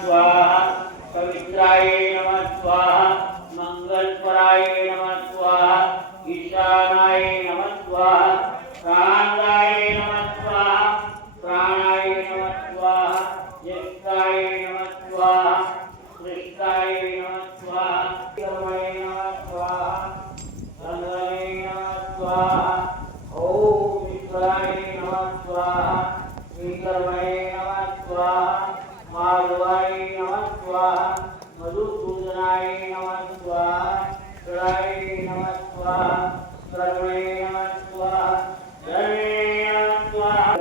स्वाहा पवित्राय नमः स्वाहा मंगलपराय नमः स्वाहा ईशानाय नमः स्वाहा प्राणाय नमः स्वाहा प्राणाय नमः स्वाहा यक्षाय नमः स्वाहा कृष्णाय नमः स्वाहा कर्मणे नमः स्वाहा धनवे नमः स्वाहा ओम ईश्वराय नमः स्वाहा श्रीकर्मणे नमः स्वाहा माधवाय नमः स्वाहा मधुसूदनाय नमः स्वाहा शिवाय नमः स्वाहा कर्मणे नमः स्वाहा धनवे नमः स्वाहा